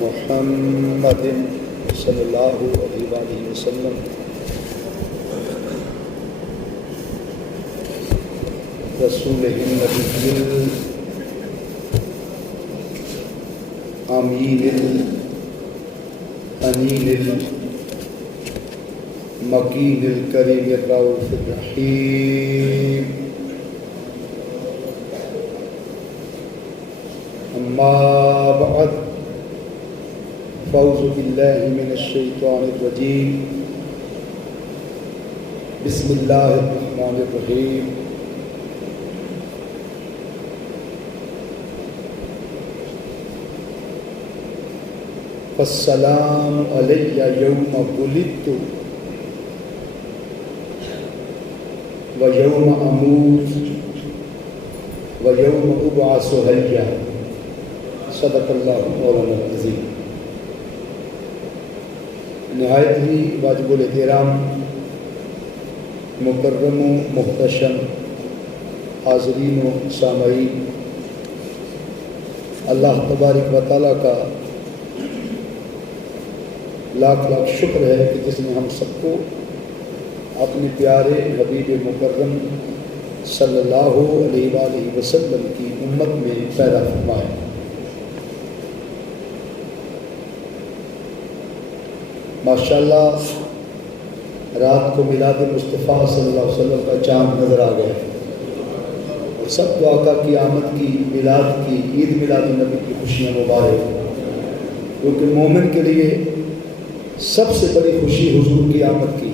محمد صلی اللہ علیہ وآلہ وسلم رسولہ النبی الامین الامین المکین الکریم الرؤوف الرحیم اما بعد فاعوذ باللہ من الشیطان الرجیم بسم اللہ الرحمن الرحیم السلام علی یوم ولدت و یوم اموت و یوم ابعث حیا صدق اللہ مولانا العظیم۔ نہایت ہی واجب الاحترام مکرم و محتشم حاضرین و سامعین، اللہ تبارک و تعالیٰ کا لاکھ لاکھ شکر ہے کہ جس نے ہم سب کو اپنے پیارے حبیب مکرم صلی اللہ علیہ وآلہ وسلم کی امت میں پیدا فرمایا۔ ماشاءاللہ رات کو میلاد مصطفیٰ صلی اللہ علیہ وسلم کا چاند نظر آ گیا اور سب کو آقا کی آمد کی، میلاد کی، عید میلاد النبی کی خوشیاں مبارک، کیونکہ مومن کے لیے سب سے بڑی خوشی حضور کی آمد کی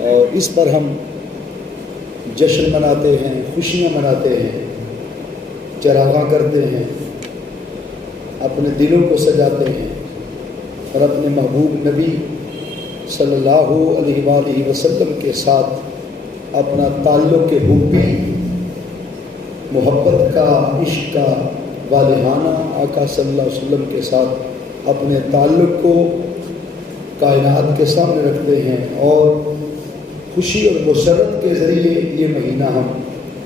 اور اس پر ہم جشن مناتے ہیں، خوشیاں مناتے ہیں، چراغاں کرتے ہیں، اپنے دلوں کو سجاتے ہیں اور اپنے محبوب نبی صلی اللہ علیہ وآلہ وسلم کے ساتھ اپنا تعلق حبی، محبت کا، عشق کا، والہانہ آقا صلی اللہ علیہ وسلم کے ساتھ اپنے تعلق کو کائنات کے سامنے رکھتے ہیں اور خوشی اور مسرت کے ذریعے یہ مہینہ ہم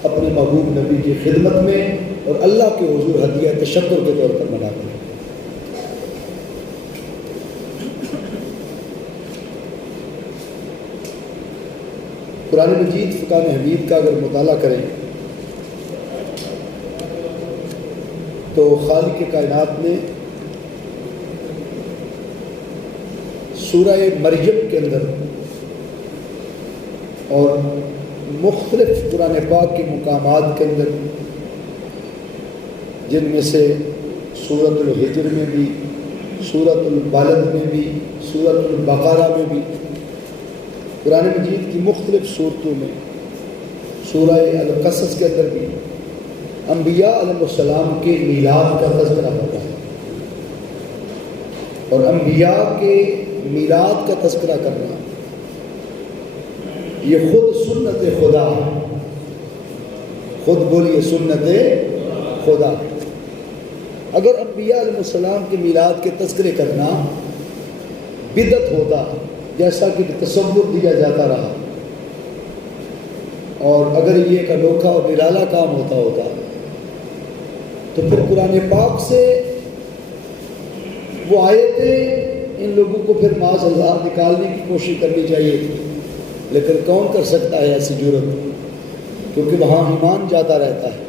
اپنے محبوب نبی کی خدمت میں اور اللہ کے حضور ہدیہ تشکر کے طور پر مناتے ہیں۔ قرآن مجید فقان حمید کا اگر مطالعہ کریں تو خالق کائنات نے سورہ مریم کے اندر اور مختلف قرآن پاک کے مقامات کے اندر، جن میں سے سورۃ الحجر میں بھی، سورۃ البلد میں بھی، سورۃ البقرہ میں بھی، قرآن مجید کی مختلف صورتوں میں، سورہ القصص کے اندر بھی انبیاء علیہ السلام کے میلاد کا تذکرہ ہوتا ہے اور انبیاء کے میلاد کا تذکرہ کرنا یہ خود سنت خدا ہے۔ خود بولیے سنت خدا۔ اگر انبیاء علیہ السلام کے میلاد کے تذکرے کرنا بدعت ہوتا جیسا کہ تصور دیا جاتا رہا اور اگر یہ ایک انوکھا اور نرالا کام ہوتا تو پھر قرآن پاک سے وہ آیتیں ان لوگوں کو پھر معاذ اللہ نکالنے کی کوشش کرنی چاہیے تھی، لیکن کون کر سکتا ہے ایسی جرت، کیونکہ وہاں ایمان جاتا رہتا ہے۔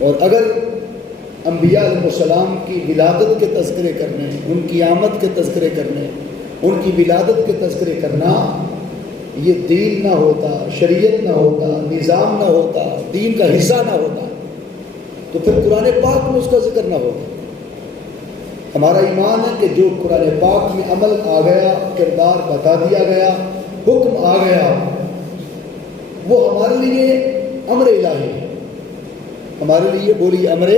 اور اگر انبیاء علیہ السلام کی ولادت کے تذکرے کرنے، ان کی آمد کے تذکرے کرنے، ان کی ولادت کے تذکرے کرنا یہ دین نہ ہوتا، شریعت نہ ہوتا، نظام نہ ہوتا، دین کا حصہ نہ ہوتا تو پھر قرآن پاک میں اس کا ذکر نہ ہوتا۔ ہمارا ایمان ہے کہ جو قرآن پاک میں عمل آ گیا، کردار بتا دیا گیا، حکم آ گیا، وہ ہمارے لیے امر الہی ہے، ہمارے لیے بولی امر،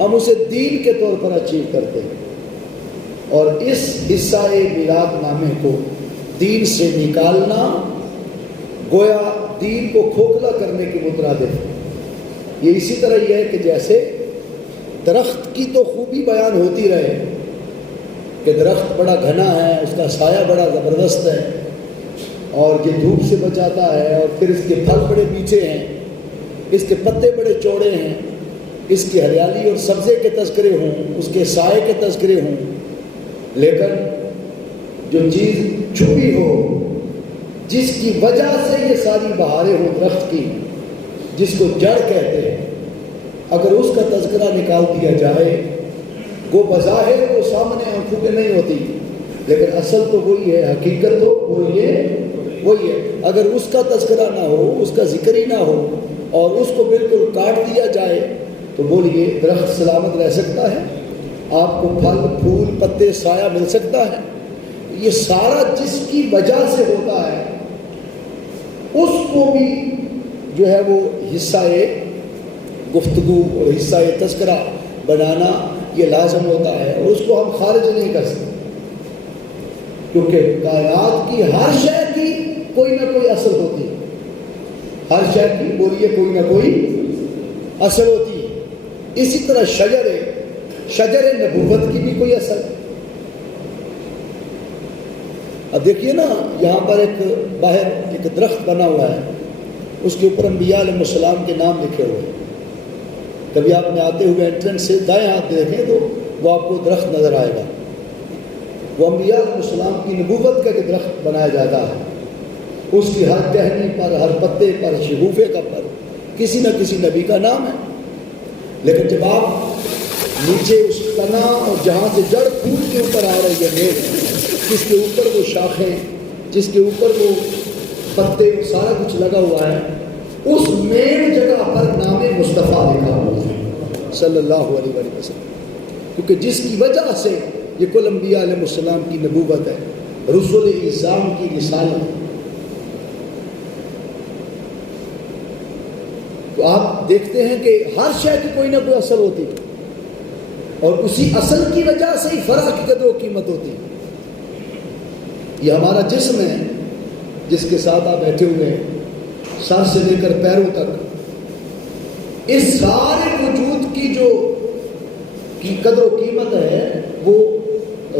ہم اسے دین کے طور پر اچیو کرتے ہیں اور اس حصہ میلاد نامے کو دین سے نکالنا گویا دین کو کھوکھلا کرنے کے مترادف ہے۔ یہ اسی طرح یہ ہے کہ جیسے درخت کی تو خوبی بیان ہوتی رہے کہ درخت بڑا گھنا ہے، اس کا سایہ بڑا زبردست ہے اور یہ دھوپ سے بچاتا ہے اور پھر اس کے پھل بڑے میٹھے ہیں، اس کے پتے بڑے چوڑے ہیں، اس کی ہریالی اور سبزے کے تذکرے ہوں، اس کے سائے کے تذکرے ہوں، لیکن جو چیز چھپی ہو، جس کی وجہ سے یہ ساری بہاریں ہوں درخت کی، جس کو جڑ کہتے ہیں، اگر اس کا تذکرہ نکال دیا جائے، وہ بظاہر وہ سامنے آنکھوں کے نہیں ہوتی، لیکن اصل تو وہی ہے، حقیقت تو وہی ہے۔ اگر اس کا تذکرہ نہ ہو، اس کا ذکر ہی نہ ہو، اور اس کو بالکل کاٹ دیا جائے، تو بولیے درخت سلامت رہ سکتا ہے؟ آپ کو پھل پھول پتے سایہ مل سکتا ہے؟ یہ سارا جس کی وجہ سے ہوتا ہے، اس کو بھی جو ہے وہ حصہ گفتگو اور حصہ تذکرہ بنانا یہ لازم ہوتا ہے، اور اس کو ہم خارج نہیں کر سکتے، کیونکہ کائنات کی ہر شے کی کوئی نہ کوئی اصل ہوتی ہے، ہر شے کی بولیے کوئی نہ کوئی اصل ہوتی ہے۔ اسی طرح شجر نبوت کی بھی کوئی اصل ہے۔ اب دیکھیے نا، یہاں پر باہر ایک درخت بنا ہوا ہے، اس کے اوپر انبیاء علیہ السلام کے نام لکھے ہوئے ہیں۔ کبھی آپ نے آتے ہوئے انٹرنس سے دائیں ہاتھ دیکھیں تو وہ آپ کو درخت نظر آئے گا، وہ انبیاء علیہ السلام کی نبوت کا ایک درخت بنایا جاتا ہے۔ اس کی ہر ٹہنی پر، ہر پتے پر، شگوفے کا پر کسی نہ کسی نبی کا نام ہے، لیکن جب آپ نیچے اس تنا اور جہاں سے جڑ پھول کے اوپر آ رہی ہے میل، جس کے اوپر وہ شاخیں، جس کے اوپر وہ پتے، سارا کچھ لگا ہوا ہے، اس مین جگہ پر نام مصطفیٰ لکھا ہوا ہے صلی اللہ علیہ وآلہ وسلم، کیونکہ جس کی وجہ سے یہ کل انبیاء علیہ السلام کی نبوت ہے، رسول اعظام کی رسالت ہے۔ تو آپ دیکھتے ہیں کہ ہر شے کی کوئی نہ کوئی اصل ہوتی ہے، اور اسی اصل کی وجہ سے ہی فرع کی قدر و قیمت ہوتی ہے۔ یہ ہمارا جسم ہے جس کے ساتھ آپ بیٹھے ہوئے ہیں، سر سے لے کر پیروں تک، اس سارے وجود کی جو قدر و قیمت ہے وہ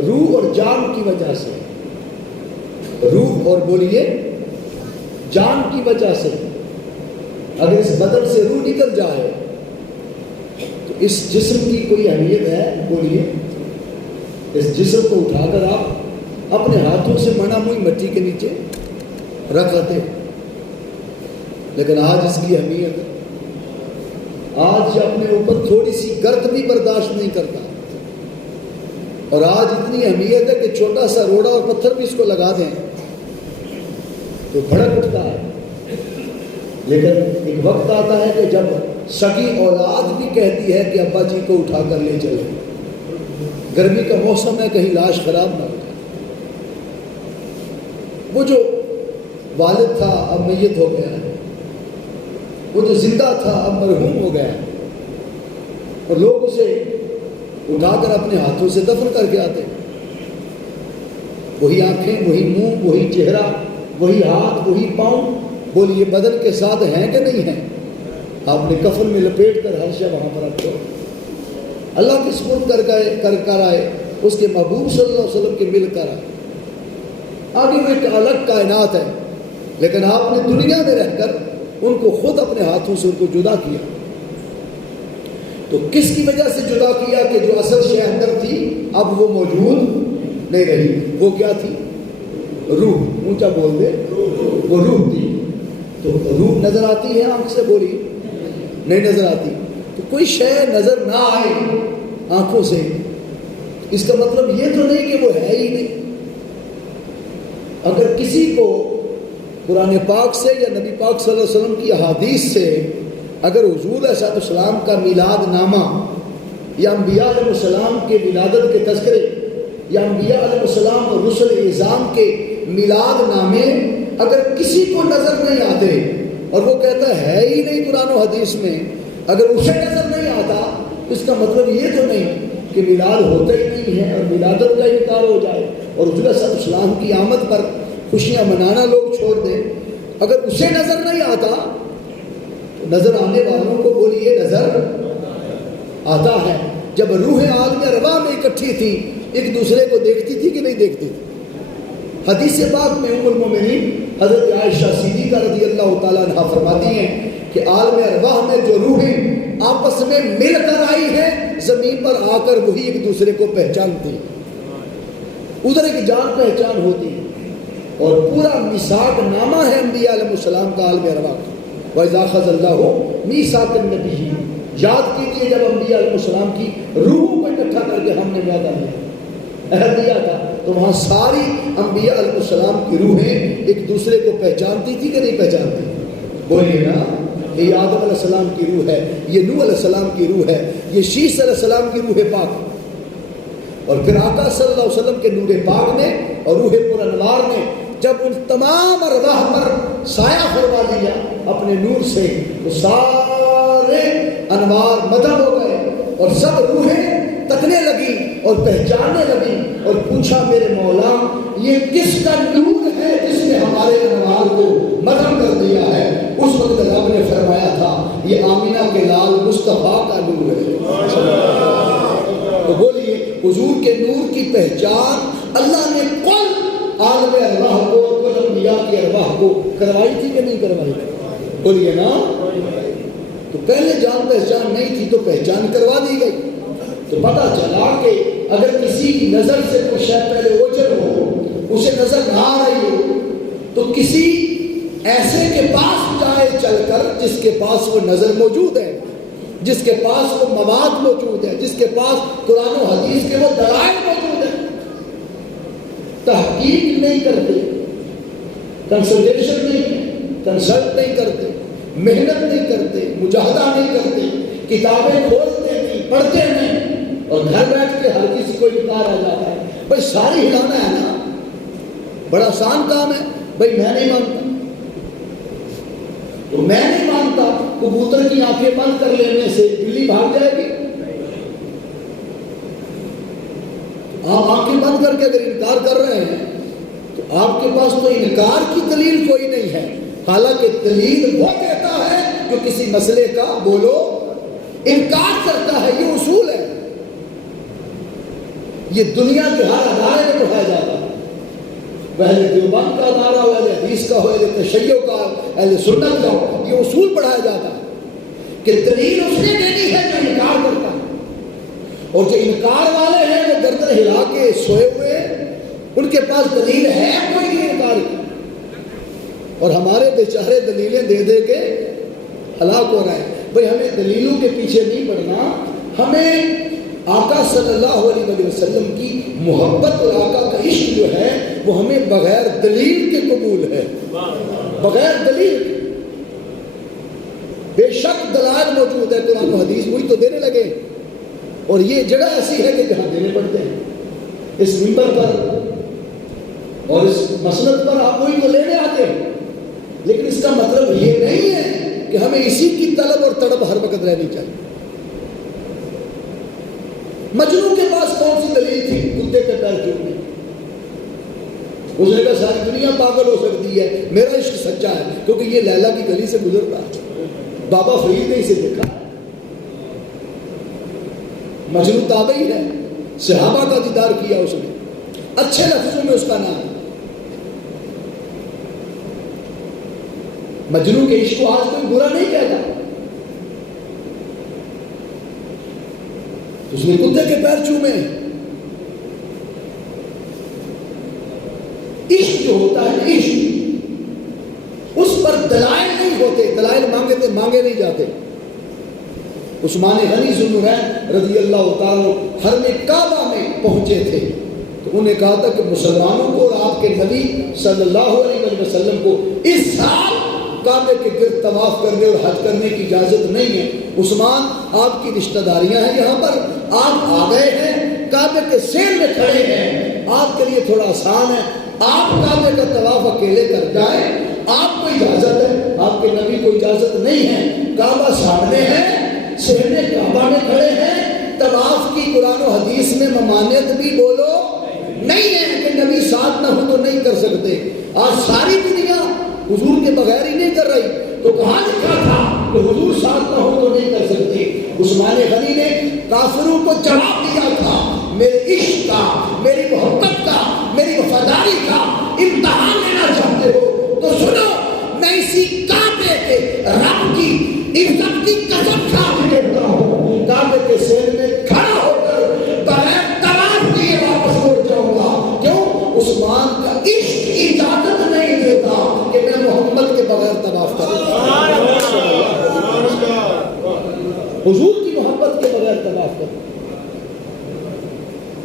روح اور جان کی وجہ سے، روح اور بولیے جان کی وجہ سے۔ اگر اس بدن سے روح نکل جائے تو اس جسم کی کوئی اہمیت ہے؟ بولیے۔ اس جسم کو اٹھا کر آپ اپنے ہاتھوں سے منا موئی مٹی کے نیچے رکھ آتے، لیکن آج اس کی اہمیت، آج اپنے اوپر تھوڑی سی گرد بھی برداشت نہیں کرتا، اور آج اتنی اہمیت ہے کہ چھوٹا سا روڑا اور پتھر بھی اس کو لگا دیں تو بھڑک اٹھتا ہے۔ لیکن ایک وقت آتا ہے کہ جب سگی اولاد بھی کہتی ہے کہ ابا جی کو اٹھا کر لے چلے، گرمی کا موسم ہے، کہیں لاش خراب نہ ہو جائے۔ وہ جو والد تھا اب میت ہو گیا ہے، وہ جو زندہ تھا اب مرحوم ہو گیا ہے، اور لوگ اسے اٹھا کر اپنے ہاتھوں سے دفن کر کے آتے، وہی آنکھیں، وہی منہ، وہی چہرہ، وہی ہاتھ، وہی پاؤں، بولیے بدن کے ساتھ ہیں کہ نہیں ہیں؟ آپ نے کفن میں لپیٹ کر ہر شے وہاں پر رکھو، اللہ کی سپرد کر آئے، اس کے محبوب صلی اللہ علیہ وسلم کے مل کر آئے۔ آگے وہ ایک الگ کائنات ہے، لیکن آپ نے دنیا میں رہ کر ان کو خود اپنے ہاتھوں سے ان کو جدا کیا۔ تو کس کی وجہ سے جدا کیا؟ کہ جو اصل شے اندر تھی اب وہ موجود نہیں رہی۔ وہ کیا تھی؟ روح۔ اونچا بول دے، وہ روح تھی۔ تو روح نظر آتی ہے آنکھ سے؟ بولی نہیں نظر آتی۔ تو کوئی شے نظر نہ آئے آنکھوں سے، اس کا مطلب یہ تو نہیں کہ وہ ہے ہی نہیں۔ اگر کسی کو قرآن پاک سے یا نبی پاک صلی اللہ علیہ وسلم کی احادیث سے اگر حضور علیہ السلام کا میلاد نامہ یا انبیاء علیہ السلام کے ولادت کے تذکرے یا انبیاء علیہ السلام اور رسل اعظام کے میلاد نامے اگر کسی کو نظر نہیں آتے اور وہ کہتا ہے ہی نہیں قرآن و حدیث میں، اگر اسے نظر نہیں آتا اس کا مطلب یہ تو نہیں کہ میلاد ہوتا ہی نہیں ہے اور میلادت کا انکار ہو جائے اور حضور صلی اللہ علیہ وسلم کی آمد پر خوشیاں منانا لوگ چھوڑ دیں۔ اگر اسے نظر نہیں آتا تو نظر آنے والوں کو بولیے نظر آتا ہے۔ جب روح عالم رواح میں اکٹھی تھی ایک دوسرے کو دیکھتی تھی کہ نہیں دیکھتی تھی؟ حدیث پاک میں ام المومنین حضرت عائشہ صدیقہ رضی اللہ تعالیٰ عنہ فرماتی ہیں کہ عالم ارواح میں جو روحیں آپس آپس میں مل کر آئی ہے، زمین پر آ کر وہی ایک دوسرے کو پہچانتی، ادھر ایک جان پہچان ہوتی ہے، اور پورا میثاق نامہ ہے انبیاء علیہ السلام کا عالم ارواح کا۔ وَإِذَا أَخَذَ اللَّهُ مِيثَاقَ النَّبِيِّينَ، یاد کیجیے جب انبیاء علیہ السلام کی روحوں کو اکٹھا کر کے ہم نے وعدہ لیا، عہد دیا تھا، تو وہاں ساری انبیاء علیہ السلام کی روحیں ایک دوسرے کو پہچانتی تھی کہ نہیں پہچانتی؟ بولیے نا، یہ آدم علیہ السلام کی روح ہے، یہ نوح علیہ السلام کی روح ہے، یہ شیس علیہ السلام کی روح پاک، اور پھر آقا صلی اللہ علیہ وسلم کے نور پاک نے اور روح پر انوار نے جب ان تمام ارواح پر سایہ فرما لیا اپنے نور سے، تو سارے انوار مدھم ہو گئے اور سب روحیں تکنے لگی اور پہچاننے لگی، اور پوچھا میرے مولا یہ کس کا نور ہے جس نے ہمارے انوار کو مدھم کر دیا ہے؟ اس وقت رب نے فرمایا تھا یہ آمینہ کے لال مصطفیٰ کا نور ہے۔ تو بولیے حضور کے نور کی پہچان اللہ نے کل عالم ارواح کو، کل انبیاء کی ارواح کو کروائی تھی کہ نہیں کروائی تھی؟ بولیے نا۔ تو پہلے جان پہچان نہیں تھی تو پہچان کروا دی گئی، تو پتہ چلا کہ اگر کسی کی نظر سے کوئی شے پہلے اوجھل ہو، اسے نظر نہ آ رہی ہو، تو کسی ایسے کے پاس جائے چل کر جس کے پاس وہ نظر موجود ہے، جس کے پاس وہ مواد موجود ہے، جس کے پاس قرآن و حدیث کے وہ دلائل موجود ہیں۔ تحقیق نہیں کرتے، کنسلٹیشن نہیں، کنسلٹ نہیں کرتے، محنت نہیں کرتے، مجاہدہ نہیں کرتے، کتابیں کھولتے نہیں، پڑھتے نہیں، اور گھر بیٹھ کے ہر کسی کو انکار آ جاتا ہے، بھائی ساری ہلانا ہے نا، بڑا آسان کام ہے، بھائی میں نہیں مانتا، تو میں نہیں مانتا، کبوتر کی آنکھیں بند کر لینے سے بلی بھاگ جائے گی؟ آپ آنکھیں بند کر کے اگر انکار کر رہے ہیں تو آپ کے پاس تو انکار کی دلیل کوئی نہیں ہے، حالانکہ دلیل وہ کہتا ہے جو کسی مسئلے کا بولو انکار کرتا ہے، یہ اصول ہے، یہ دنیا کے ہر ادارے میں پڑھایا جاتا ہے، اہل دیوبند کا ادارہ ہو، اہل حدیث کا ہو، اہل تشیع کا، اہل سنت کا ہو، یہ اصول پڑھایا جاتا ہے کہ دلیل اس نے دینی ہے جو انکار کرتا ہے، اور جو انکار والے ہیں وہ گردن ہلا کے سوئے ہوئے، ان کے پاس دلیل ہے کوئی نہیں انکار کی، اور ہمارے بیچارے دلیلیں دے دے کے ہلاک ہو رہے ہیں۔ بھئی ہمیں دلیلوں کے پیچھے نہیں پڑنا، ہمیں آقا صلی اللہ علیہ وسلم کی محبت اور آقا کا عشق جو ہے وہ ہمیں بغیر دلیل کے قبول ہے، بغیر دلیل کے۔ بے شک دلائل موجود ہے، قرآن و حدیث وہی تو دینے لگے، اور یہ جگہ ایسی ہے کہ جہاں دینے پڑتے ہیں، اس منبر پر اور اس مسند پر آپ وہی تو لینے آتے ہیں، لیکن اس کا مطلب یہ نہیں ہے کہ ہمیں اسی کی طلب اور تڑپ ہر وقت رہنی چاہیے۔ مجنون کے پاس کون سی دلیل تھی کتے کے پیر چومنے؟ اس نے کہا ساری دنیا پاگل ہو سکتی ہے، میرا عشق سچا ہے کیونکہ یہ لیلا کی گلی سے گزرتا ہے، بابا فرید نے اسے دیکھا ہے۔ مجنون تابعی ہے، صحابہ کا دیدار کیا اس نے، اچھے لفظوں میں اس کا نام۔ مجنون کے عشق کو آج کوئی برا نہیں کہتا، اس نے کتے کے پیر چومے۔ عشق جو ہوتا ہے عشق، اس پر دلائل نہیں ہوتے، دلائل مانگے نہیں جاتے۔ عثمان غنی ذوالنورین رضی اللہ تعالیٰ حرم کعبہ میں پہنچے تھے، تو انہوں نے کہا تھا کہ مسلمانوں کو اور آپ کے نبی صلی اللہ علیہ وسلم کو اس سال کعبے کے گرد طواف کرنے اور حج کرنے کی اجازت نہیں ہے۔ عثمان آپ کی رشتہ داریاں ہیں یہاں پر، آپ آ گئے ہیں، کعبے کے سیر میں کھڑے ہیں، آپ کے لیے تھوڑا آسان ہے، آپ کعبے کا طواف اکیلے کر جائیں، آپ کو اجازت ہے، آپ کے نبی کو اجازت نہیں ہے۔ کعبہ سامنے ہے، صحن کعبہ میں کھڑے ہیں، طواف کی قرآن و حدیث میں ممانعت بھی بولو نہیں ہے کہ نبی ساتھ نہ ہو تو نہیں کر سکتے۔ آج ساری دنیا حضور کے بغیر ہی نہیں کر رہی، تو کہاں لکھا تھا کہ حضور ساتھ نہ ہو تو نہیں کر سکتے؟ عثمان غنی نے کافروں کو جواب دیا تھا، میرے عشق کا، میری محبت کا، میری وفاداری کا امتحان لینا چاہتے ہو تو سنو، میں اسی کعبے کے رب کی عزت کی قسم کھا کے کہتا ہوں حضور کی محبت کے بغیر طواف کرنا۔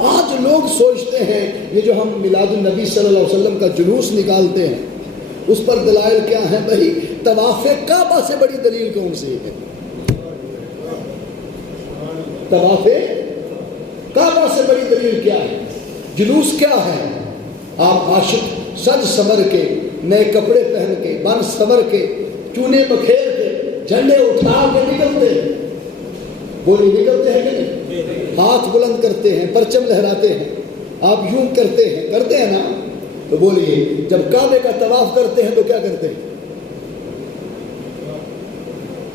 آج لوگ سوچتے ہیں یہ جو ہم میلاد النبی صلی اللہ علیہ وسلم کا جلوس نکالتے ہیں اس پر دلائل کیا ہیں؟ بھائی طواف کعبہ سے بڑی دلیل کون سی ہے؟ طواف کعبہ سے بڑی دلیل کیا ہے؟ جلوس کیا ہے؟ آپ عاشق سج سمر کے، نئے کپڑے پہن کے، بن سمر کے، چونے بکھیر کے، جھنڈے اٹھا کے نکلتے ہیں، بولی نکلتے ہیں کہ نہیں؟ ہاتھ بلند کرتے ہیں، پرچم لہراتے ہیں، آپ یوں کرتے ہیں نا؟ تو بولیے جب کعبے کا طواف کرتے ہیں تو کیا کرتے ہیں؟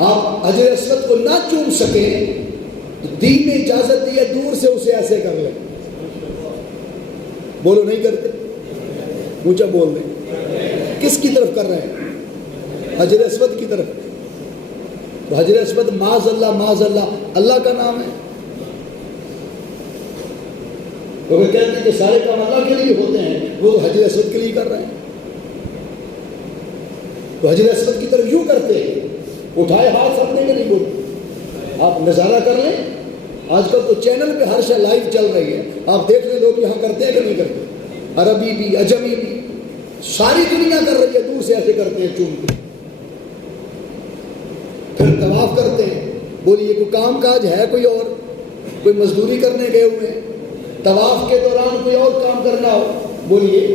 آپ حجر اسود کو نہ چوم سکیں تو دین نے اجازت دی ہے دور سے اسے ایسے کر لیں، بولو نہیں کرتے؟ اونچا بول دیں، کس کی طرف کر رہے ہیں؟ حجر اسود کی طرف۔ تو حجر اسود معاذ اللہ اللہ کا نام ہے۔ وہ کہتے ہیں کہ سارے کام اللہ کے لیے ہوتے ہیں، وہ حجر اسود کے لیے کر رہے ہیں۔ تو حجر اسود کی طرف یوں کرتے ہیں، اٹھائے ہاتھ اپنے کے نہیں بولتے۔ آپ نظارہ کر لیں، آج کل تو چینل پہ ہر شے لائیو چل رہی ہے، آپ دیکھ لیں لوگ یہاں کرتے ہیں کہ نہیں کرتے؟ عربی بھی عجمی بھی ساری دنیا کر رہی ہے، دور سے ایسے کرتے ہیں چوم کے، پھر طواف کرتے ہیں۔ بولیے کوئی کام کاج ہے کوئی اور؟ کوئی مزدوری کرنے گئے ہوئے ہیں، طواف کے دوران کوئی اور کام کرنا ہو، بولیے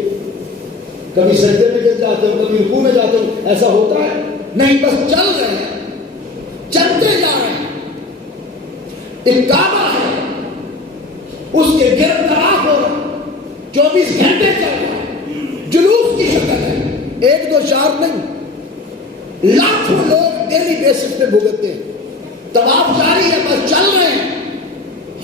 کبھی سجدے میں گر جاتے ہو، کبھی رکوع میں جاتے ہو، ایسا ہوتا ہے؟ نہیں، بس چل رہے ہیں، چلتے جا رہے ہیں۔ ایک کعبہ ہے، اس کے گرد طواف ہو رہا، 24 گھنٹے چل رہا ہے، جلوس کی شکل ہے، 1 2 4 نہیں، لاکھوں لوگ ڈیلی بیسس پہ بھگتتے ہیں۔ طواف جاری ہے، بس چل رہے ہیں،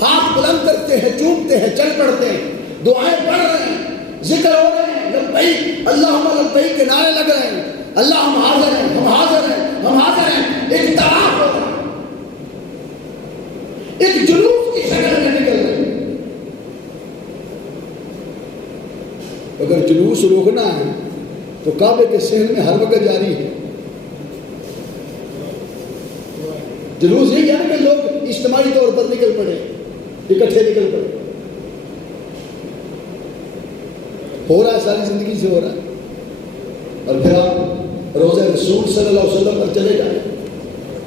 ہاتھ بلند کرتے ہیں، چومتے ہیں، چل پڑتے ہیں، دعائیں پڑھ رہے ہیں، ذکر ہو رہے ہیں، لبیک اللہم لبیک کے نعرے لگ رہے ہیں، اللہ ہم حاضر ہیں، ہم حاضر ہیں، ہم حاضر ہیں۔ ایک طواف ہو رہا ہے، ایک جلوس کی شکل میں نکل رہے ہیں۔ اگر جلوس روکنا ہے تو کعبے کے صحن میں ہر وقت جاری ہے۔ جلوس نہیں یعنی کہ لوگ اجتماعی طور پر نکل پڑے، اکٹھے نکل پڑے، ہو رہا ہے، ساری زندگی سے ہو رہا ہے۔ اور پھر آپ روضہ رسول صلی اللہ علیہ وسلم پر چلے جائیں،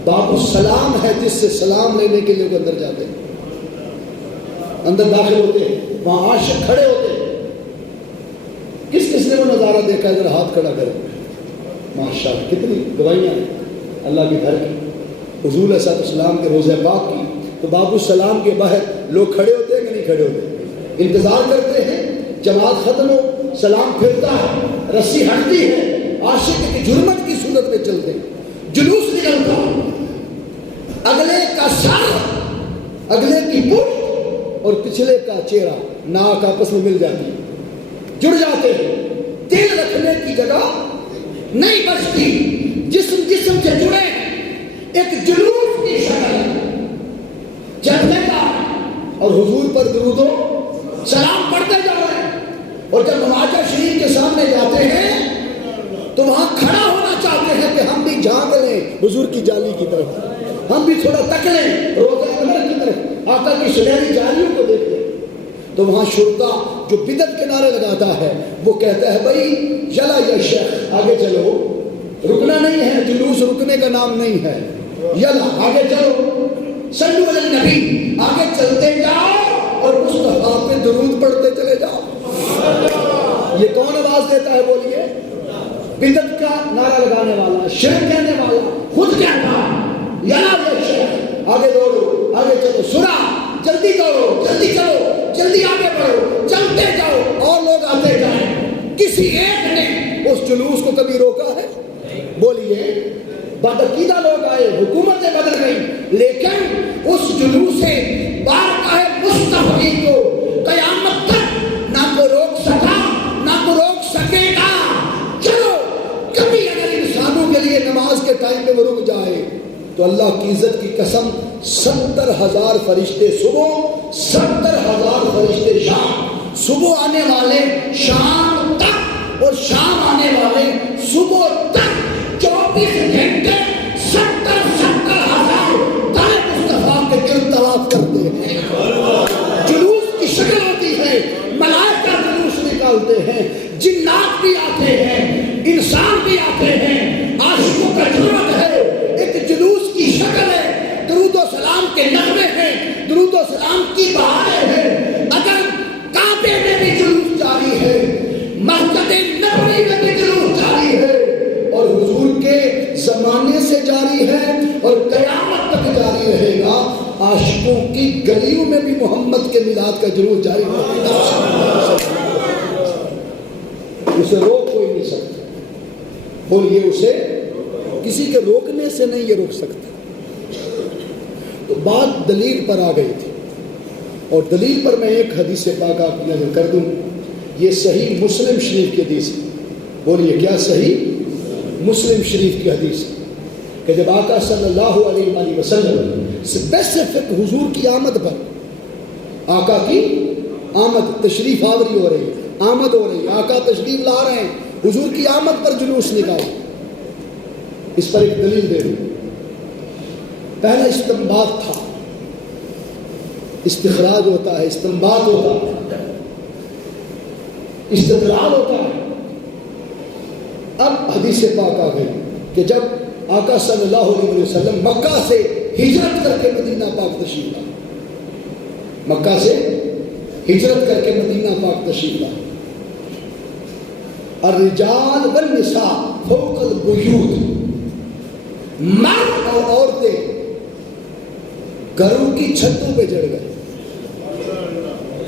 باب السلام ہے جس سے سلام لینے کے لیے وہ اندر جاتے ہیں، اندر داخل ہوتے ہیں، وہاں عاشق کھڑے ہوتے ہیں۔ کس نے وہ نظارہ دیکھا؟ ادھر ہاتھ کھڑا کرے، ماشاءاللہ کتنی گواہیاں ہیں اللہ کے گھر کی، حضور علیہ السلام کے روضہ پاک کی۔ تو باب السلام کے باہر لوگ کھڑے ہوتے ہیں کہ نہیں کھڑے ہوتے؟ انتظار کرتے ہیں، جماعت ختم ہو، سلام پھرتا ہے، رسی ہٹتی ہے، عاشق کی جھرمٹ کی صورت میں چلتے ہیں، جلوس نکلتا، اگلے کا سر، اگلے کی پشت اور پچھلے کا چہرہ، ناک آپس میں مل جاتی ہے، جڑ جاتے ہیں، دل رکھنے کی جگہ نہیں بچتی، جسم سے جڑے ہیں، ایک جلوس کی شکل ہے چلنے کا، اور حضور پر درود و سلام پڑھتے جا رہے ہیں۔ اور جب نماز شریف کے سامنے جاتے ہیں تو وہاں کھڑا ہونا چاہتے ہیں کہ ہم بھی جھانک لیں حضور کی جالی کی طرف، ہم بھی تھوڑا تک لیں روضہ انور کی طرف، آقا کی سنہری جالیوں کو دیکھ لیں۔ تو وہاں شرطا جو بدعت کے نعرے لگاتا ہے وہ کہتا ہے بھائی یلا یا شیخ آگے چلو، رکنا نہیں ہے، جلوس رکنے کا نام نہیں ہے، یلا آگے چلو، صلو علی النبی، آگے چلتے جاؤ اور مصطفیٰ پہ درود پڑھتے چلے جاؤ۔ یہ کون آواز دیتا ہے بولیے؟ بدعت کا نعرہ لگانے والا، شرک کہنے والا، خود کہتا یلا یا شیخ آگے دوڑو، آگے چلو، سنا جلدی دوڑو، جلدی چلو، جلدی آگے بڑھو، چلتے جاؤ اور لوگ آتے جائیں۔ کسی ایک نے اس جلوس کو کبھی روکا ہے؟ بولیے بدعقیدہ لوگ آئے، حکومتیں بدل گئی، لیکن اس جلوس سے بارگاہ مصطفی کو قیامت تک نہ کو روک سکا نہ کو روک سکے گا۔ چلو کبھی اگر انسانوں کے لیے نماز کے ٹائم پہ وہ رک جائے تو اللہ کی عزت کی قسم 70,000 فرشتے صبح، 70,000 فرشتے شام، صبح آنے والے شام تک اور شام آنے والے صبح تک، 24 گھنٹے 70,000 دائیں ملاقات کرتے ہیں، جلوس کی شکل ہوتی ہے، ملائکہ جلوس نکالتے ہیں، جنات بھی آتے ہیں، انسان بھی آتے ہیں، عاشقوں کا جلوس ہے، ایک جلوس کی شکل ہے، درود و سلام کے نغمے ہیں، درود و سلام کی بہاریں ہیں۔ اگر کعبے میں بھی جلوس جاری ہے، مسجد نبوی میں بھی جلوس جاری ہے، اور حضور کے زمانے سے جاری ہے اور قیامت تک جاری رہے گا، عاشقوں کی گلیوں میں بھی محمد کے میلاد کا جلوس جاری رہے گا، اسے روک کوئی نہیں سکتا۔ بولیے اسے کسی کے روکنے سے نہیں یہ روک سکتا۔ تو بات دلیل پر آ گئی تھی، اور دلیل پر میں ایک حدیث پاک آپ کی نظر کر دوں، یہ صحیح مسلم شریف کی حدیث ہے۔ بولیے کیا صحیح مسلم شریف کی حدیث ہے کہ جب آقا صلی اللہ علیہ وآلہ وسلم اسپیسیفک حضور کی آمد پر، آقا کی آمد، تشریف آوری ہو رہی ہے، آمد ہو رہی ہے، آقا تشریف لا رہے ہیں، حضور کی آمد پر جلوس نکالا۔ اس پر ایک دلیل دے دوں۔ پہلا استنباط تھا، استخراج ہوتا ہے، استنباط ہوتا ہے، استدلال ہوتا ہے۔ اب حدیث پاک آ گئی کہ جب آقا صلی اللہ علیہ وسلم مکہ سے ہجرت کر کے مدینہ پاک تشریف لائے، مکہ سے ہجرت کر کے مدینہ پاک تشریف لائے، الرجال والنساء فوق البیوت، مرد اور عورتیں گھروں کی چھتوں پہ چڑھ گئے،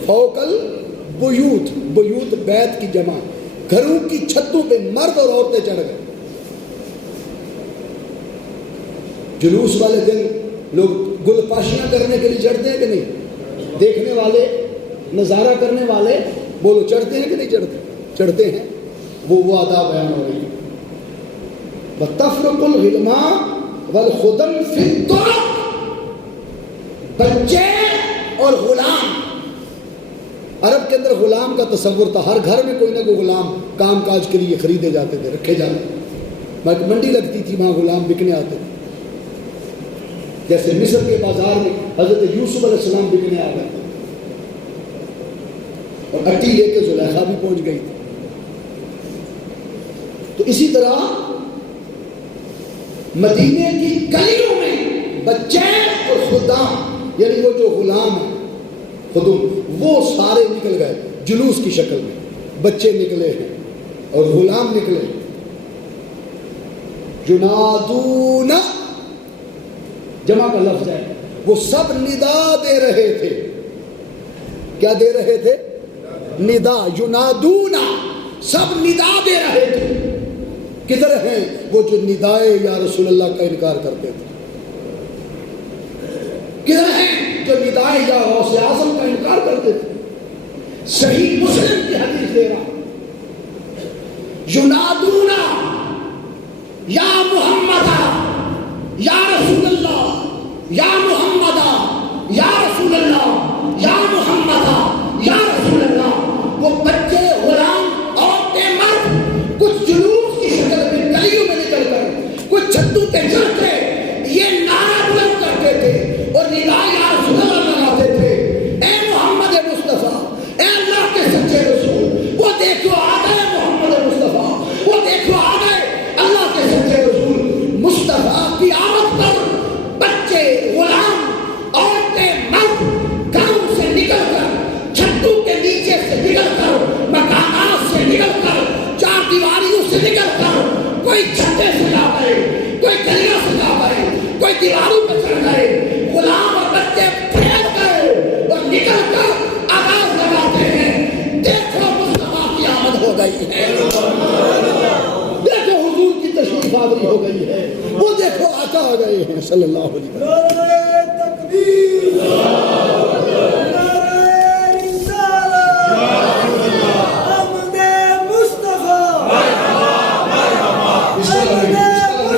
فوق البیوت، بیوت بیت کی جمع، گھروں کی چھتوں پہ مرد اور عورتیں چڑھ گئے۔ جلوس والے دن لوگ گل پاشیاں کرنے کے لیے چڑھتے ہیں کہ نہیں؟ دیکھنے والے، نظارہ کرنے والے، بولو چڑھتے ہیں کہ نہیں چڑھتے؟ چڑھتے ہیں۔ وہ آداب بیان ہو رہی ہے۔ وَتَفْرُقُ الْغِلْمَانُ وَالْخُدَمْ فِي الطُّرُقِ، بچے اور غلام۔ عرب کے اندر غلام کا تصور تھا، ہر گھر میں کوئی نہ کوئی غلام کام کاج کے لیے خریدے جاتے تھے، رکھے جاتے تھے۔ منڈی لگتی تھی، وہاں غلام بکنے آتے تھے، جیسے مصر کے بازار میں حضرت یوسف علیہ السلام بکنے آ گئے، اور اٹی لے کے زلیخا بھی پہنچ گئی تھی۔ تو اسی طرح مدینے کی گلیوں میں بچے اور خدام، یعنی وہ جو غلام ہیں، خدم، وہ سارے نکل گئے جلوس کی شکل میں۔ بچے نکلے ہیں اور غلام نکلے، ینادون، جمع کا لفظ ہے، وہ سب ندا دے رہے تھے۔ کیا دے رہے تھے؟ ندا، ینادون، سب ندا دے رہے تھے۔ کدھر ہیں وہ جو ندائے یا رسول اللہ کا انکار کرتے تھے؟ کدھر ہیں جو ندائے یا غوث اعظم کا انکار کرتے تھے؟ صحیح مسلم کی حدیث دے رہا، ینادون یا محمد یا رسول اللہ، یا محمد یا رسول اللہ، یا محمد یا رسول اللہ۔ وہ بچے، غلام، عورتیں، مرد کچھ جلوس کی شکل میں گلیوں میں نکل کر، کچھ چھتوں پہ چڑھ کے یہ نعرہ بلند کرتے تھے اور نداء یا رسول اللہ لگاتے تھے، اے محمد مصطفیٰ، اے اللہ کے سچے رسول، وہ دیکھو آ گئے محمد مصطفیٰ، وہ دیکھو آ گئے اللہ کے سچے رسول۔ مصطفیٰ کی آمد پر بچے، غلام، عورتیں، مرد گھروں سے نکل کر، چھتوں کے نیچے سے نکل کر، مکانات سے نکل کر، چار دیواریوں سے نکل کر، کوئی چھتے سے جا گئے، کوئی گلیوں سے جا گئے، کوئی دیواروں پہ چڑھ گئے، غلام اور بچے پھیل گئے اور نکل کر آواز لگاتے ہیں، دیکھو مصطفیٰ کی آمد ہو گئی ہے، دیکھو حضور کی تشریف آوری ہو گئی ہے، وہ دیکھو آقا آ گئے ہیں صلی اللہ علیہ وسلم۔ نعرہ تکبیر، نعرہ رسالت، حمد مصطفیٰ، حمد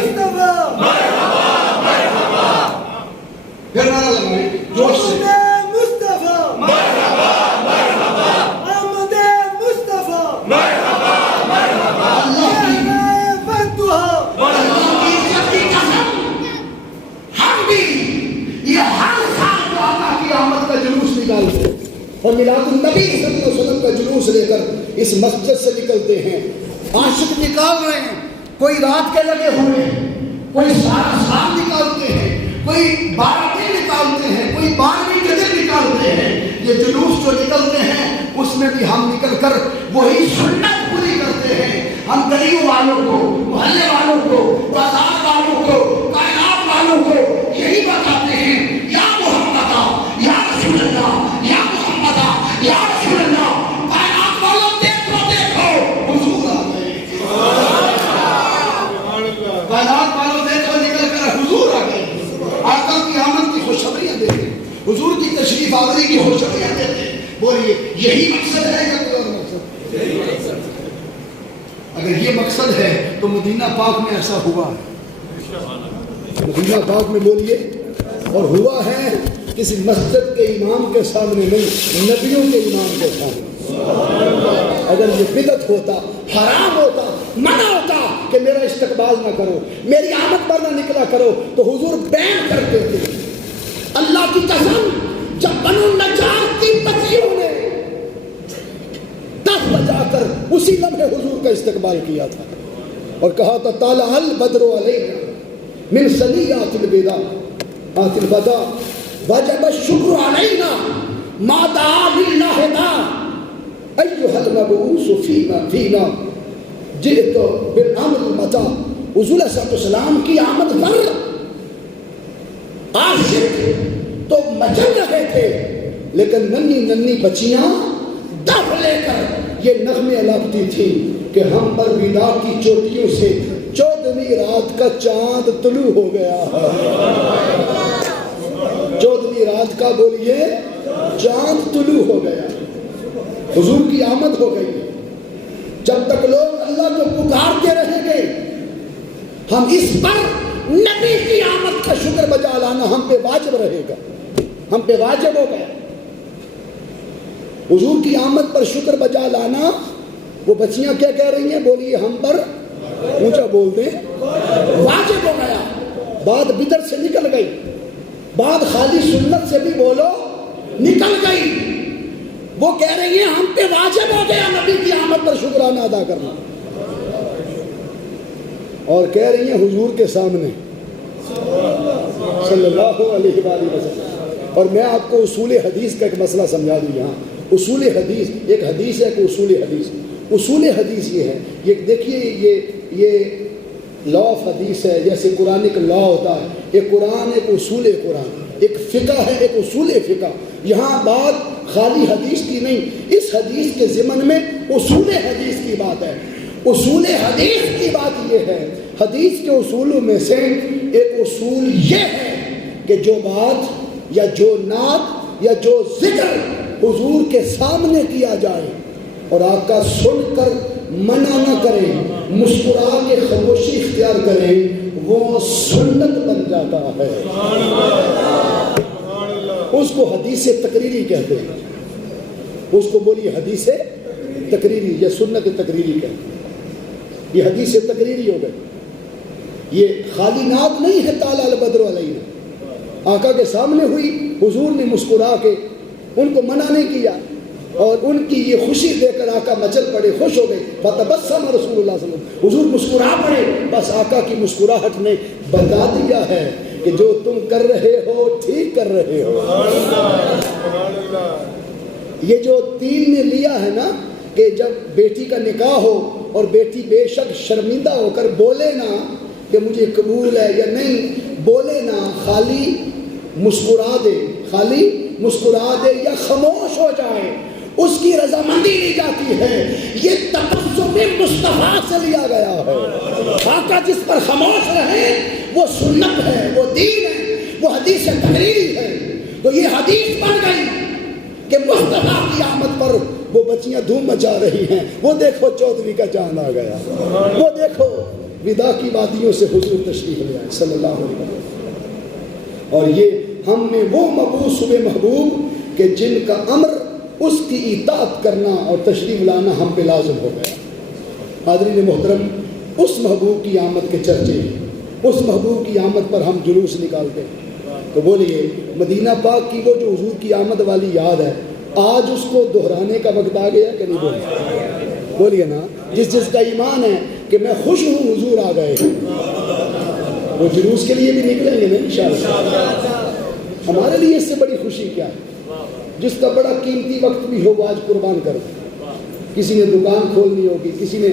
مصطفیٰ، پھر نعرہ لگائیں جوش سے، حمد مصطفیٰ، حمد مصطفیٰ، اللہ کی نعرہ فتح، ہم بھی یہ ہر سال جو آقا اور میلاد النبی صلی اللہ علیہ وسلم کا جلوس لے کر اس مسجد سے نکلتے ہیں، عاشق نکال رہے ہیں، کوئی رات کے لگے ہوئے ہیں، کوئی سارا سال نکالتے ہیں، کوئی 12 دن نکالتے ہیں، کوئی 12ویں کے دن نکالتے ہیں۔ یہ جلوس جو نکلتے ہیں اس میں بھی ہم نکل کر وہی سنت پوری کرتے ہیں۔ ہم گلیوں والوں کو، محلے والوں کو، بازار والوں کو، کائنات والوں کو یہی بتاتے ہیں، یا محمد یا رسول اللہ، یا محمد یا رسول اللہ، کائنات والوں دیکھو دیکھو حضور آ گئے، کائنات والوں دیکھو نکل کر حضور آ گئے، آقا کی آمد کی خوشخبریاں دیتے، حضور کی تشریف آوری کی خوشخبریاں دیتے۔ بولیے یہی مقصد ہے کہ کوئی اور مقصد؟ یہی مقصد۔ اگر یہ مقصد ہے تو مدینہ پاک میں ایسا ہوا ہے، مدینہ پاک میں بولیے، اور ہوا ہے کسی مسجد کے امام کے سامنے نہیں، نبیوں کے امام کے سامنے۔ اگر یہ بدعت ہوتا، حرام ہوتا، منع ہوتا کہ میرا استقبال نہ کرو، میری آمد پر نہ نکلا کرو، تو حضور بین کرتے تھے۔ اللہ کی قسم، جب بنو نجار کی بچیوں نے 10 بجا کر اسی لمحے حضور کا استقبال کیا تھا اور کہا تھا طلع البدر علینا من ثنیات الوداع الوداع وجب الشکر علینا ما دعا للہ دا ایھا المبعوث فینا جئت بالامر المطاع۔ حضور صلی اللہ علیہ وسلم کی آمد پر عاشق تو مچل رہے تھے، لیکن ننھی ننھی بچیاں دف لے کر یہ نغمے لگتی تھی کہ ہم پر ودا کی چوٹیوں سے 14ویں رات کا چاند طلوع ہو گیا ہے۔ 14ویں رات کا بولیے چاند طلوع ہو گیا، حضور کی آمد ہو گئی۔ جب تک لوگ اللہ کو پکارتے رہیں گے، ہم اس پر نبی کی آمد کا شکر بجا لانا ہم پہ واجب رہے گا، ہم پہ واجب ہوگا۔ حضور کی آمد پر شکر بجا لانا، وہ بچیاں کیا کہہ رہی ہیں؟ بولیے ہم پر، اونچا بول دیں، واجب ہو گیا۔ بات بدعت سے نکل گئی، بات خالی سنت سے بھی بولو نکل گئی۔ وہ کہہ رہی ہیں ہم پہ واجب ہو گیا نبی کی آمد پر شکرانہ ادا کرنا، اور کہہ رہی ہیں حضور کے سامنے صلی اللہ علیہ وآلہ وسلم۔ اور میں آپ کو اصول حدیث کا ایک مسئلہ سمجھا دوں یہاں۔ اصول حدیث ایک حدیث ہے کہ اصول حدیث، اصول حدیث یہ ہے، یہ دیکھیے یہ لا آف حدیث ہے، جیسے قرآنک لا ہوتا ہے، ایک قرآن ایک اصول قرآن، ایک فقہ ہے ایک اصول فقہ۔ یہاں بات خالی حدیث کی نہیں، اس حدیث کے ضمن میں اصول حدیث کی بات ہے۔ اصول حدیث کی بات یہ ہے، حدیث کے اصولوں میں سے ایک اصول یہ ہے کہ جو بات یا جو نعت یا جو ذکر حضور کے سامنے کیا جائے اور آقا سن کر منع نہ کریں، مسکرا کے خاموشی اختیار کریں، وہ سنت بن جاتا ہے۔ اس کو حدیث تقریری کہتے ہیں، اس کو بولیے حدیث تقریری یا سنت تقریری کہتے ہیں۔ یہ حدیث تقریری ہو گئی، یہ خالی نعت نہیں ہے طلع البدر علینا، آقا کے سامنے ہوئی، حضور نے مسکرا کے ان کو منع نہیں کیا، اور ان کی یہ خوشی دے کر آقا مچل پڑے، خوش ہو گئے، فتبسم رسول اللہ صلی اللہ علیہ وسلم، حضور مسکرا پڑے۔ بس آقا کی مسکراہٹ نے بتا دیا ہے کہ جو تم کر رہے ہو ٹھیک کر رہے ہو۔ یہ جو تین نے لیا ہے نا کہ جب بیٹی کا نکاح ہو اور بیٹی بے شک شرمندہ ہو کر بولے نا کہ مجھے قبول ہے یا نہیں، بولے نا، خالی مسکرا دے، خالی مسکرا دے یا خاموش ہو جائے، اس کی رضامندی لی جاتی ہے۔ یہ تبسم مصطفیٰ سے لیا گیا ہے۔ آقا جس پر خاموش رہے وہ سنت ہے، وہ دین ہے، وہ حدیث تقریری ہے۔ تو یہ حدیث بن گئی کہ مصطفیٰ کی آمد پر وہ بچیاں دھوم مچا رہی ہیں، وہ دیکھو 14ویں کا چاند آ گیا، وہ دیکھو ودا کی وادیوں سے حضور تشریف لے آئے صلی اللہ علیہ وسلم۔ اور یہ ہم میں وہ مبعوث ہوئے محبوب کہ جن کا امر اس کی اطاعت کرنا اور تشریف لانا ہم پہ لازم ہو گیا۔ حاضرین محترم، اس محبوب کی آمد کے چرچے، اس محبوب کی آمد پر ہم جلوس نکالتے ہیں، تو بولیے مدینہ پاک کی وہ جو حضور کی آمد والی یاد ہے، آج اس کو دہرانے کا وقت آ گیا کہ نہیں بولیے نا. جس کا ایمان ہے کہ میں خوش ہوں حضور آ گئے, وہ جلوس کے لیے بھی نکلیں گے نا انشاءاللہ. ہمارے لیے اس سے بڑی خوشی کیا ہے؟ جس کا بڑا قیمتی وقت بھی ہو وہ آج قربان کر دیں. کسی نے دکان کھولنی ہوگی, کسی نے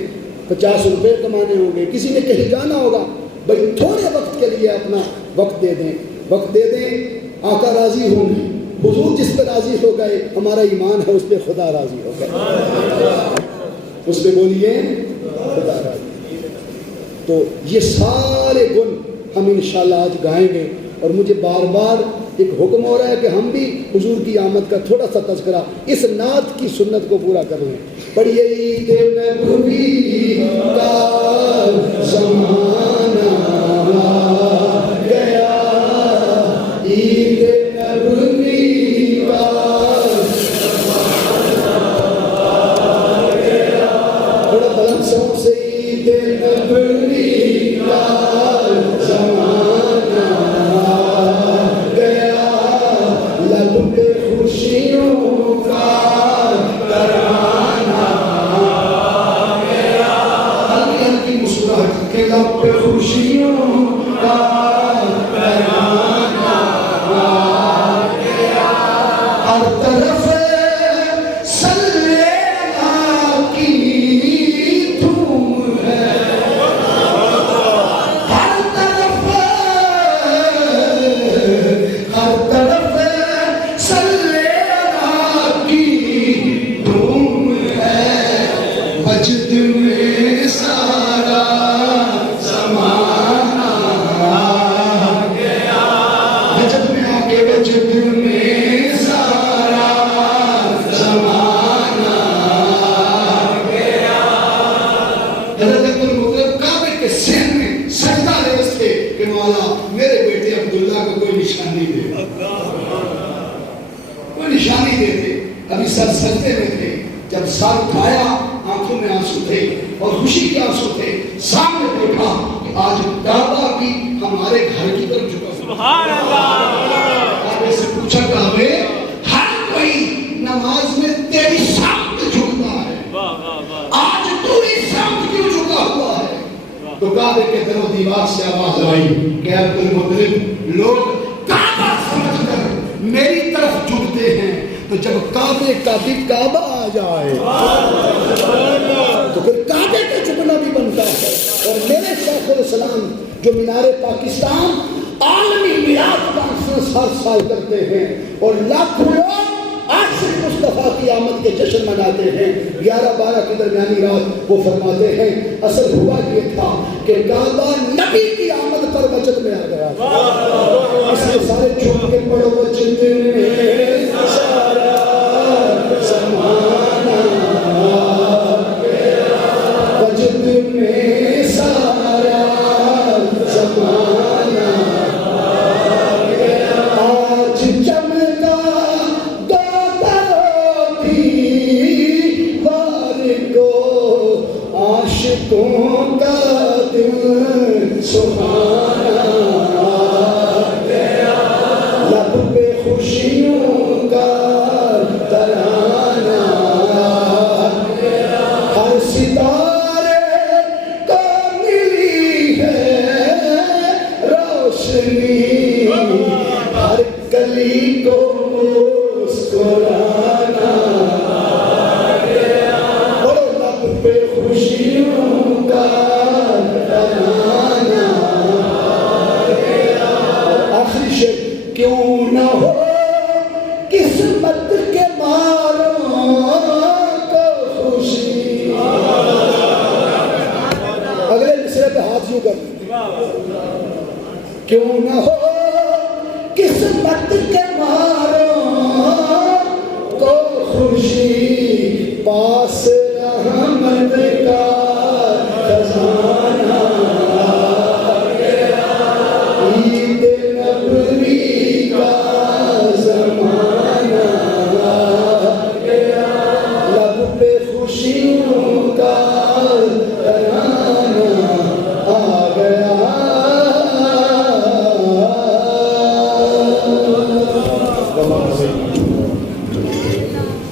50 روپے کمانے ہوں گے, کسی نے کہیں جانا ہوگا, بھائی تھوڑے وقت کے لیے اپنا وقت دے دیں, وقت دے دیں. آقا راضی ہوں گے, حضور جس پہ راضی ہو گئے, ہمارا ایمان ہے اس پہ خدا راضی ہو گئے, اس پہ بولیے خدا راضی. تو یہ سارے گن ہم انشاءاللہ آج گائیں گے. اور مجھے بار بار ایک حکم ہو رہا ہے کہ ہم بھی حضور کی آمد کا تھوڑا سا تذکرہ اس نعت کی سنت کو پورا کر لیں. پڑھیے عید نبوی کا زمانہ گیا, عید نبوی کا بڑا بلند ساؤنڈ سے, عید نبوی کا زمانہ گیا, لب پہ خوشیوں کا ترانہ گیا, ہلکی مسکراہٹ کے لب پہ خوشیوں کا ترانہ گیا, ہر طرف سلینا کی دھوم ہے, ہر طرف سلینا کی دھوم ہے, وجد میں سارا زمانہ گیا, وجد میں آ کے وجد میں سارا زمانہ گیا. حضرت عبدالمطلب کعبے کے سین میں سجدہ ریز تھے کہ مولا میرے بیٹے عبداللہ کو کوئی نشانی دے, کوئی نشانی دے دے. ابھی سر سجدے میں تھے, جب سر اٹھایا آنکھوں میں آنسو تھے اور خوشی کے آنسو تھے. سامنے دیکھا کہ آج کعبہ بھی ہمارے گھر کی طرف جھکا. سبحان اللہ. کعبے سے پوچھا کعبے ہر کوئی نماز میں تیری سمت جھکتا ہے, آج تو اس سمت کیوں جھکا ہوا ہے؟ تو کعبے کے در و دیوار سے آواز آئی کہ عبدالمطلب لوگ کعبہ سمجھ کر میری طرف جھکتے ہیں, تو جب کعبے کا بھی کعبہ آ جائے تو پھر کعبے کا جھکنا بھی بنتا ہے. اور میرے شیخ الاسلام جو مینار پاکستان عالمی میلاد کانفرنس ہر سال کرتے ہیں اور لاکھوں لوگ عاشق مصطفیٰ کی آمد کے جشن مناتے ہیں, 11-12 کی درمیانی رات وہ فرماتے ہیں اصل ہوا یہ تھا کہ کعبہ نبی کی آمد پر وجد میں آ گیا, اس لیے سارے جھک کے پڑھو وجد میں سارا زمانہ گیا, وجد میں سارا زمانہ گیا. آج چمکا دو دیوار کو عاشقوں کا دل سبحانہ گیا, لب پہ خوشیوں کا ترانہ گیا, ہر ستارے کو ملی ہے روشنی, ہر کلی کو مسکرانا گیا, اور لب پہ خوشیوں کا ترانہ گیا. آخری شعر, کیوں نہ ہو قسمت کے ماروں کو خوشی. اگلے مصرے پہ ہاتھ یوں کر, کیوں نہ ہو قسمت